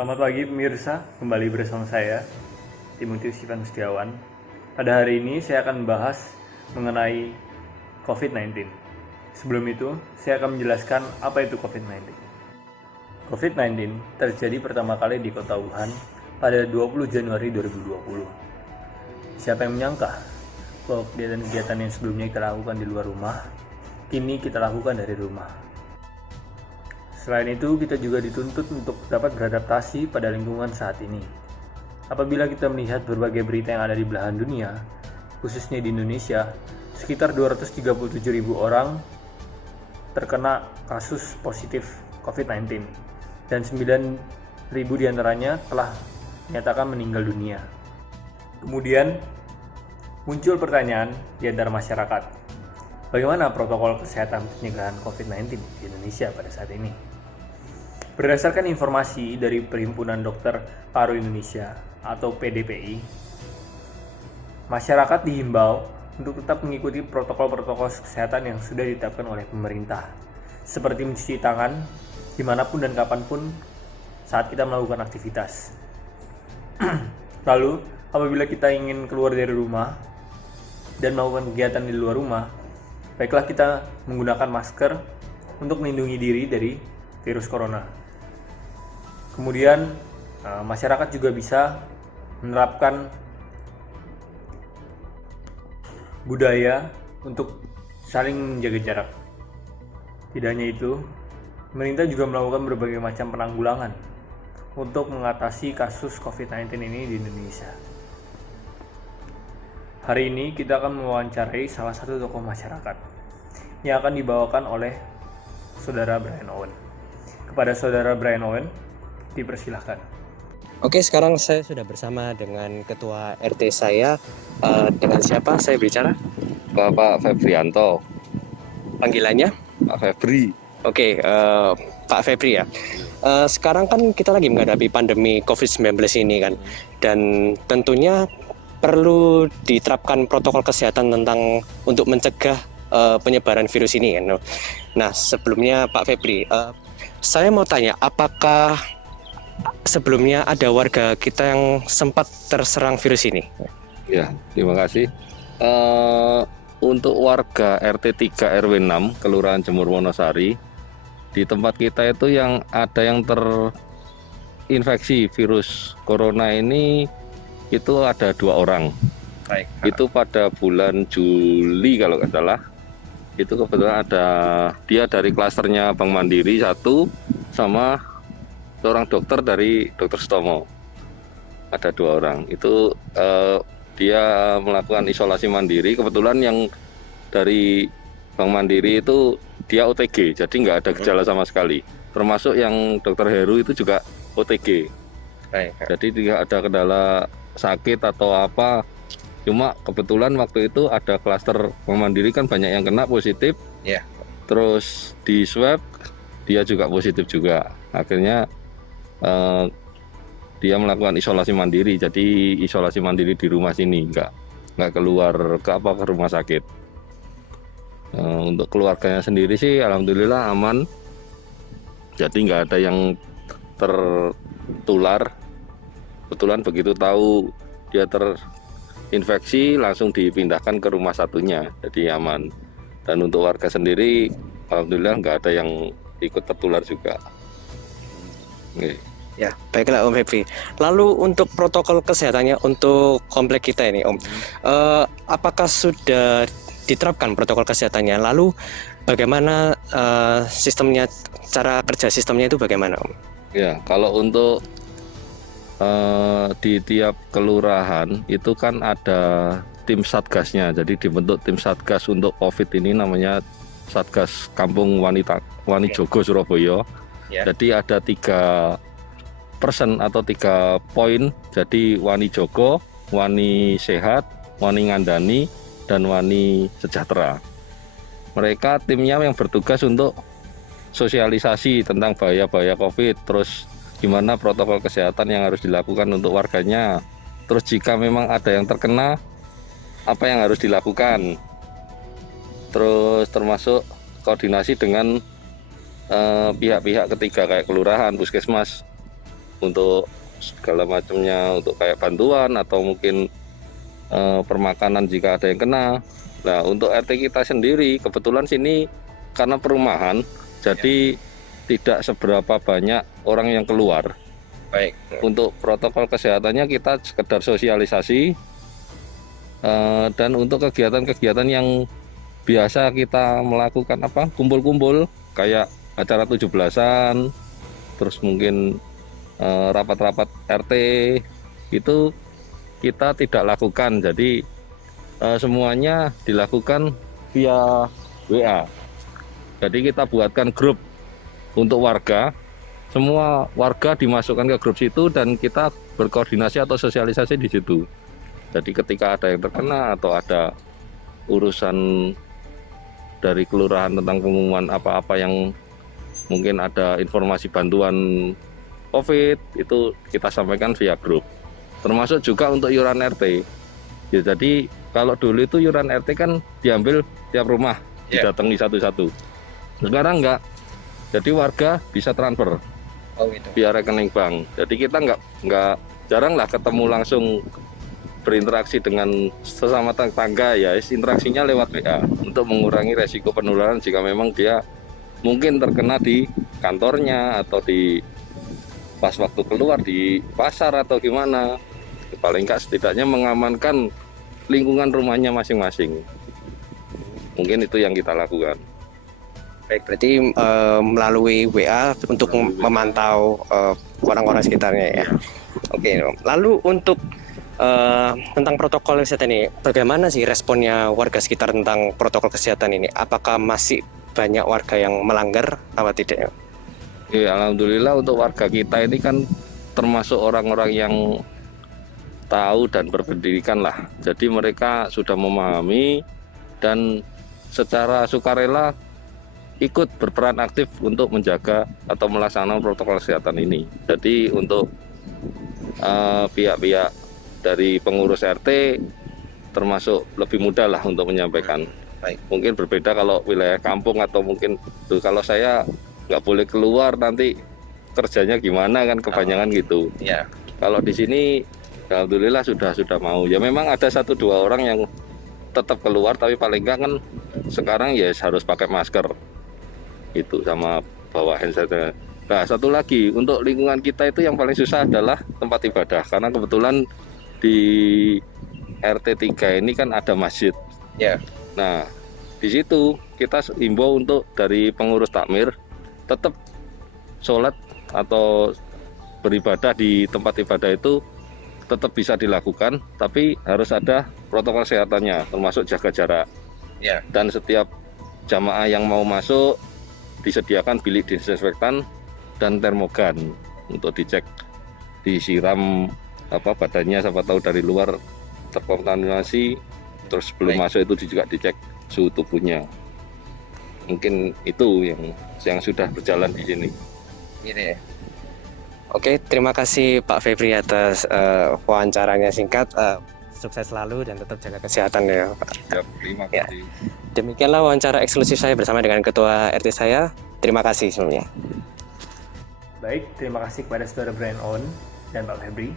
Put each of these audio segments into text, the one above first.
Selamat pagi pemirsa, kembali bersama saya, Timotius Ivan Setiawan. Pada hari ini saya akan membahas mengenai COVID-19. Sebelum itu, saya akan menjelaskan apa itu COVID-19. COVID-19 terjadi pertama kali di kota Wuhan pada 20 Januari 2020. Siapa yang menyangka bahwa kegiatan-kegiatan yang sebelumnya kita lakukan di luar rumah, kini kita lakukan dari rumah. Selain itu, kita juga dituntut untuk dapat beradaptasi pada lingkungan saat ini. Apabila kita melihat berbagai berita yang ada di belahan dunia, khususnya di Indonesia, sekitar 237.000 orang terkena kasus positif COVID-19 dan 9.000 diantaranya telah dinyatakan meninggal dunia. Kemudian muncul pertanyaan di antara masyarakat, bagaimana protokol kesehatan pencegahan COVID-19 di Indonesia pada saat ini? Berdasarkan informasi dari Perhimpunan Dokter Paru Indonesia atau PDPI, masyarakat dihimbau untuk tetap mengikuti protokol-protokol kesehatan yang sudah ditetapkan oleh pemerintah, seperti mencuci tangan dimanapun dan kapanpun saat kita melakukan aktivitas. Lalu, apabila kita ingin keluar dari rumah dan melakukan kegiatan di luar rumah, baiklah kita menggunakan masker untuk melindungi diri dari virus corona. Kemudian masyarakat juga bisa menerapkan budaya untuk saling menjaga jarak. Tidak hanya itu, pemerintah juga melakukan berbagai macam penanggulangan untuk mengatasi kasus COVID-19 ini di Indonesia. Hari ini kita akan mewawancarai salah satu tokoh masyarakat yang akan dibawakan oleh Saudara Brian Owen. Kepada Saudara Brian Owen, dipersilahkan. Oke, sekarang saya sudah bersama dengan Ketua RT saya. Dengan siapa saya bicara? Bapak Febrianto. Panggilannya? Pak Febri. Oke, Pak Febri ya. Sekarang kan kita lagi menghadapi pandemi COVID-19 ini kan. Dan tentunya perlu diterapkan protokol kesehatan tentang untuk mencegah penyebaran virus ini kan. Nah, sebelumnya Pak Febri, saya mau tanya, apakah sebelumnya ada warga kita yang sempat terserang virus ini? Ya, terima kasih. Untuk warga RT 3 RW 6 Kelurahan Jemur Wonosari, di tempat kita itu yang ada yang terinfeksi virus corona ini itu ada 2 orang. Baik. Itu pada bulan Juli kalau nggak salah. Itu kebetulan ada dia dari klasternya Bank Mandiri 1 sama seorang dokter dari Dr. Sutomo. Ada 2 orang. Itu dia melakukan isolasi mandiri. Kebetulan yang dari Bank Mandiri itu dia OTG, jadi nggak ada gejala sama sekali. Termasuk yang Dr. Heru itu juga OTG. Baik. Jadi tidak ada kendala sakit atau apa. Cuma kebetulan waktu itu ada klaster Bank Mandiri kan banyak yang kena positif. Ya. Terus di swab dia juga positif juga. Akhirnya dia melakukan isolasi mandiri. Jadi isolasi mandiri di rumah sini, nggak keluar ke rumah sakit. Untuk keluarganya sendiri sih alhamdulillah aman. Jadi nggak ada yang tertular. Kebetulan begitu tahu dia terinfeksi langsung dipindahkan ke rumah satunya, jadi aman. Dan untuk warga sendiri alhamdulillah nggak ada yang ikut tertular juga. Okay. Ya, baiklah Om Febri. Lalu untuk protokol kesehatannya untuk komplek kita ini Om, apakah sudah diterapkan protokol kesehatannya? Lalu bagaimana sistemnya, cara kerja sistemnya itu bagaimana Om? Ya, kalau untuk di tiap kelurahan itu kan ada tim satgasnya. Jadi dibentuk tim satgas untuk COVID ini namanya Satgas Kampung Wani Jogo Surabaya. Ya. Jadi ada 3 person atau 3 poin. Jadi Wani Jogo, Wani Sehat, Wani Ngandani, dan Wani Sejahtera. Mereka timnya yang bertugas untuk sosialisasi tentang bahaya-bahaya COVID, terus gimana protokol kesehatan yang harus dilakukan untuk warganya. Terus jika memang ada yang terkena, apa yang harus dilakukan. Terus termasuk koordinasi dengan pihak-pihak ketiga kayak kelurahan, puskesmas. untuk segala macamnya, untuk kayak bantuan atau mungkin permakanan jika ada yang kena. Nah, untuk RT kita sendiri kebetulan sini karena perumahan, jadi tidak seberapa banyak orang yang keluar. Baik. Untuk protokol kesehatannya kita sekedar sosialisasi, dan untuk kegiatan-kegiatan yang biasa kita melakukan kumpul-kumpul kayak acara 17-an, terus mungkin rapat-rapat RT itu kita tidak lakukan. Jadi semuanya dilakukan via WA. Jadi kita buatkan grup untuk warga, semua warga dimasukkan ke grup situ dan kita berkoordinasi atau sosialisasi di situ. Jadi ketika ada yang terkena atau ada urusan dari kelurahan tentang pengumuman apa-apa yang mungkin ada informasi bantuan COVID, itu kita sampaikan via grup. Termasuk juga untuk iuran RT. Ya, jadi kalau dulu itu iuran RT kan diambil tiap rumah, didatangi satu-satu. Sekarang enggak. Jadi warga bisa transfer via rekening bank. Jadi kita enggak jarang lah ketemu langsung berinteraksi dengan sesama tetangga, ya interaksinya lewat WA untuk mengurangi resiko penularan jika memang dia mungkin terkena di kantornya atau di pas waktu keluar di pasar atau gimana. Paling enggak setidaknya mengamankan lingkungan rumahnya masing-masing. Mungkin itu yang kita lakukan. Baik, berarti melalui WA untuk memantau orang-orang sekitarnya ya. Oke, lalu untuk tentang protokol kesehatan ini, bagaimana sih responnya warga sekitar tentang protokol kesehatan ini? Apakah masih banyak warga yang melanggar apa tidak? Ya, alhamdulillah untuk warga kita ini kan termasuk orang-orang yang tahu dan berpendidikan lah. Jadi mereka sudah memahami dan secara sukarela ikut berperan aktif untuk menjaga atau melaksanakan protokol kesehatan ini. Jadi untuk pihak-pihak dari pengurus RT termasuk lebih mudah lah untuk menyampaikan. Baik. Mungkin berbeda kalau wilayah kampung atau mungkin kalau saya nggak boleh keluar nanti kerjanya gimana kan kebanyakan gitu. Ya. Kalau di sini alhamdulillah sudah mau. Ya memang ada 1-2 orang yang tetap keluar tapi paling enggak kan sekarang ya harus pakai masker. Itu sama bawa hand sanitizer. Nah, satu lagi untuk lingkungan kita itu yang paling susah adalah tempat ibadah karena kebetulan di RT 3 ini kan ada masjid. Ya. Nah, di situ kita himbau untuk dari pengurus takmir tetap sholat atau beribadah di tempat ibadah itu tetap bisa dilakukan, tapi harus ada protokol kesehatannya, termasuk jaga jarak. Ya. Dan setiap jamaah yang mau masuk disediakan bilik disinfektan dan termogan untuk dicek, disiram badannya, siapa tahu dari luar terkontaminasi. Terus sebelum masuk itu juga dicek suhu tubuhnya. Mungkin itu yang sudah berjalan di sini. Gitu ya. Oke, terima kasih Pak Febri atas wawancaranya singkat. Sukses selalu dan tetap jaga kesehatan ya Pak. Ya, terima kasih. Demikianlah wawancara eksklusif saya bersama dengan Ketua RT saya. Terima kasih sebelumnya. Baik, terima kasih kepada Saudara Brian Owen dan Pak Febri.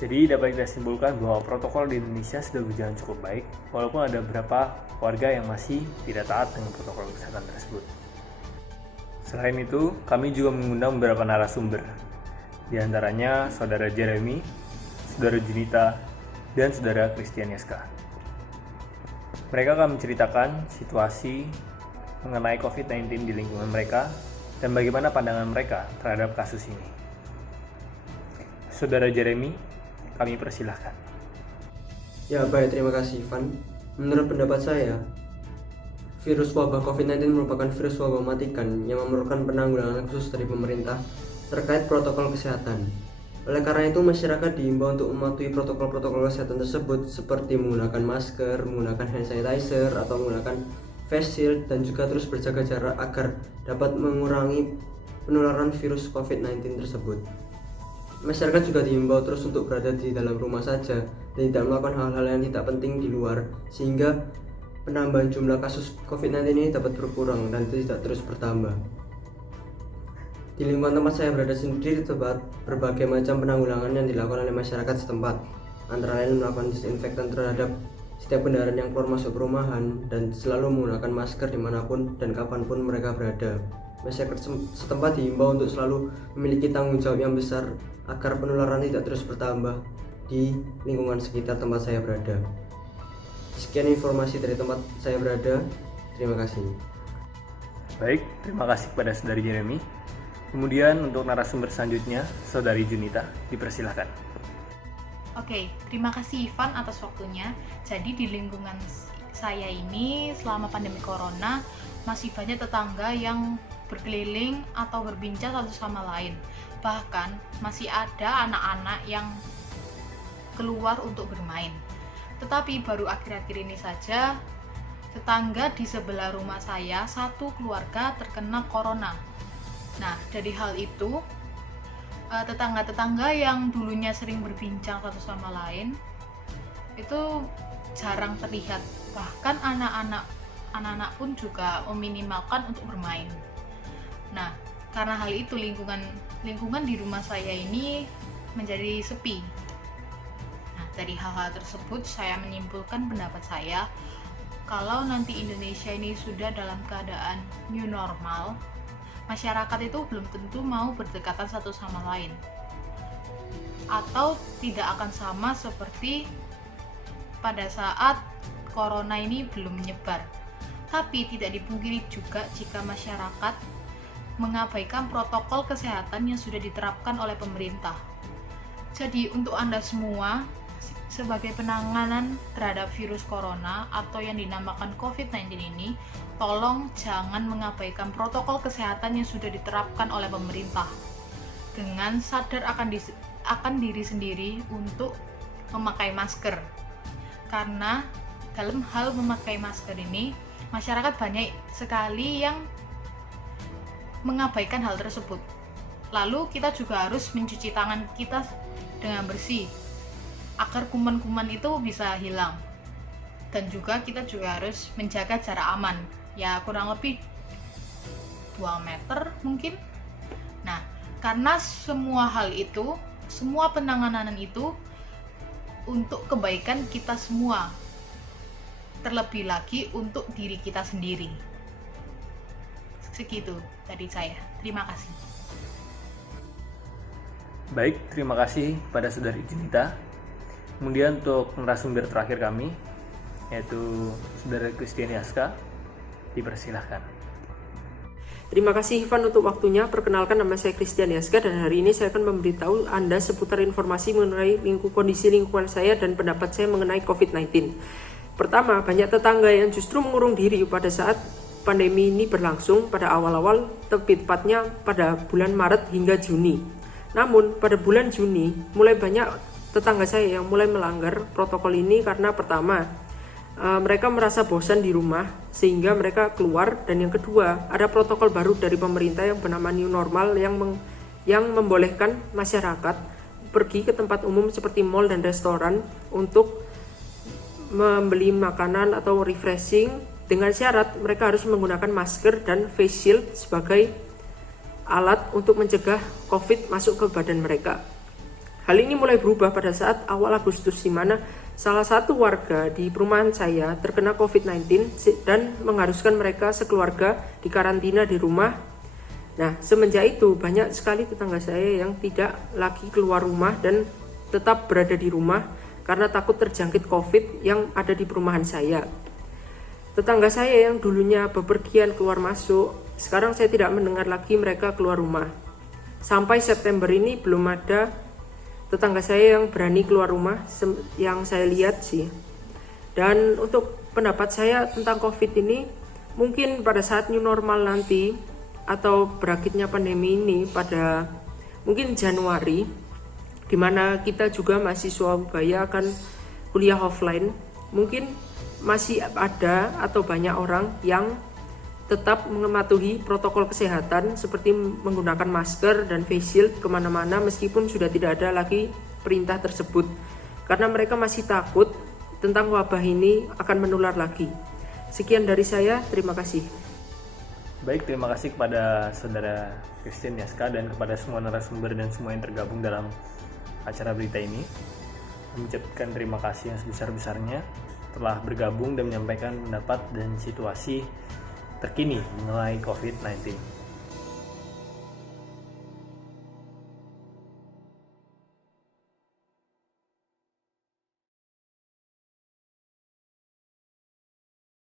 Jadi dapat kita simpulkan bahwa protokol di Indonesia sudah berjalan cukup baik, walaupun ada beberapa warga yang masih tidak taat dengan protokol kesehatan tersebut. Selain itu, kami juga mengundang beberapa narasumber, di antaranya Saudara Jeremy, Saudara Junita, dan Saudara Christian Yaska. Mereka akan menceritakan situasi mengenai COVID-19 di lingkungan mereka dan bagaimana pandangan mereka terhadap kasus ini. Saudara Jeremy, kami persilahkan. Ya baik, terima kasih Ivan. Menurut pendapat saya, virus wabah COVID-19 merupakan virus wabah mematikan yang memerlukan penanggulangan khusus dari pemerintah terkait protokol kesehatan. Oleh karena itu, masyarakat diimbau untuk mematuhi protokol-protokol kesehatan tersebut seperti menggunakan masker, menggunakan hand sanitizer, atau menggunakan face shield, dan juga terus berjaga jarak agar dapat mengurangi penularan virus COVID-19 tersebut. Masyarakat juga diimbau terus untuk berada di dalam rumah saja dan tidak melakukan hal-hal yang tidak penting di luar, sehingga penambahan jumlah kasus COVID-19 ini dapat berkurang dan tidak terus bertambah. Di lingkungan tempat saya berada sendiri terdapat berbagai macam penanggulangan yang dilakukan oleh masyarakat setempat, antara lain melakukan disinfektan terhadap setiap kendaraan yang keluar masuk perumahan dan selalu menggunakan masker dimanapun dan kapanpun mereka berada. Masyarakat setempat diimbau untuk selalu memiliki tanggung jawab yang besar agar penularan tidak terus bertambah di lingkungan sekitar tempat saya berada. Sekian informasi dari tempat saya berada. Terima kasih. Baik, terima kasih kepada Saudari Jeremy. Kemudian untuk narasumber selanjutnya, Saudari Junita, dipersilahkan. Oke, terima kasih Ivan atas waktunya. Jadi di lingkungan saya ini selama pandemi corona masih banyak tetangga yang berkeliling atau berbincang satu sama lain. Bahkan masih ada anak-anak yang keluar untuk bermain. Tetapi baru akhir-akhir ini saja tetangga di sebelah rumah saya satu keluarga terkena corona. Nah, dari hal itu tetangga-tetangga yang dulunya sering berbincang satu sama lain itu jarang terlihat. Bahkan anak-anak pun juga meminimalkan untuk bermain. Nah, karena hal itu lingkungan di rumah saya ini menjadi sepi. Nah, dari hal-hal tersebut saya menyimpulkan pendapat saya kalau nanti Indonesia ini sudah dalam keadaan new normal, masyarakat itu belum tentu mau berdekatan satu sama lain, atau tidak akan sama seperti pada saat corona ini belum menyebar. Tapi tidak dipungkiri juga jika masyarakat mengabaikan protokol kesehatan yang sudah diterapkan oleh pemerintah. Jadi untuk Anda semua, sebagai penanganan terhadap virus corona atau yang dinamakan COVID-19 ini, tolong jangan mengabaikan protokol kesehatan yang sudah diterapkan oleh pemerintah. Dengan sadar akan diri sendiri untuk memakai masker. Karena dalam hal memakai masker ini, masyarakat banyak sekali yang mengabaikan hal tersebut. Lalu kita juga harus mencuci tangan kita dengan bersih agar kuman-kuman itu bisa hilang. Dan juga kita juga harus menjaga jarak aman, ya kurang lebih 2 meter mungkin. Nah, karena semua hal itu, semua penanganan itu untuk kebaikan kita semua, terlebih lagi untuk diri kita sendiri. Segitu dari saya. Terima kasih. Baik, terima kasih pada Saudari Junita. Kemudian untuk narasumber terakhir kami, yaitu Saudara Christian Yaska, dipersilahkan. Terima kasih Ivan untuk waktunya. Perkenalkan, nama saya Christian Yaska dan hari ini saya akan memberitahu Anda seputar informasi mengenai kondisi lingkungan saya dan pendapat saya mengenai COVID-19. Pertama, banyak tetangga yang justru mengurung diri pada saat pandemi ini berlangsung pada awal-awal, tepatnya pada bulan Maret hingga Juni. Namun pada bulan Juni mulai banyak tetangga saya yang mulai melanggar protokol ini karena pertama, mereka merasa bosan di rumah sehingga mereka keluar, dan yang kedua ada protokol baru dari pemerintah yang bernama new normal yang membolehkan masyarakat pergi ke tempat umum seperti mal dan restoran untuk membeli makanan atau refreshing dengan syarat mereka harus menggunakan masker dan face shield sebagai alat untuk mencegah COVID masuk ke badan mereka. Hal ini mulai berubah pada saat awal Agustus, di mana salah satu warga di perumahan saya terkena COVID-19 dan mengharuskan mereka sekeluarga dikarantina di rumah. Nah, semenjak itu banyak sekali tetangga saya yang tidak lagi keluar rumah dan tetap berada di rumah karena takut terjangkit COVID yang ada di perumahan saya. Tetangga saya yang dulunya bepergian keluar masuk, sekarang saya tidak mendengar lagi mereka keluar rumah. Sampai September ini belum ada tetangga saya yang berani keluar rumah yang saya lihat sih. Dan untuk pendapat saya tentang COVID ini, mungkin pada saat new normal nanti atau berakhirnya pandemi ini pada mungkin Januari, di mana kita juga mahasiswa Ubaya akan kuliah offline, mungkin masih ada atau banyak orang yang tetap mematuhi protokol kesehatan seperti menggunakan masker dan face shield kemana-mana meskipun sudah tidak ada lagi perintah tersebut, karena mereka masih takut tentang wabah ini akan menular lagi. Sekian dari saya, terima kasih. Baik, terima kasih kepada Saudara Christian Yaska dan kepada semua narasumber dan semua yang tergabung dalam acara berita ini. Mengucapkan terima kasih yang sebesar-besarnya telah bergabung dan menyampaikan pendapat dan situasi terkini mengenai COVID-19.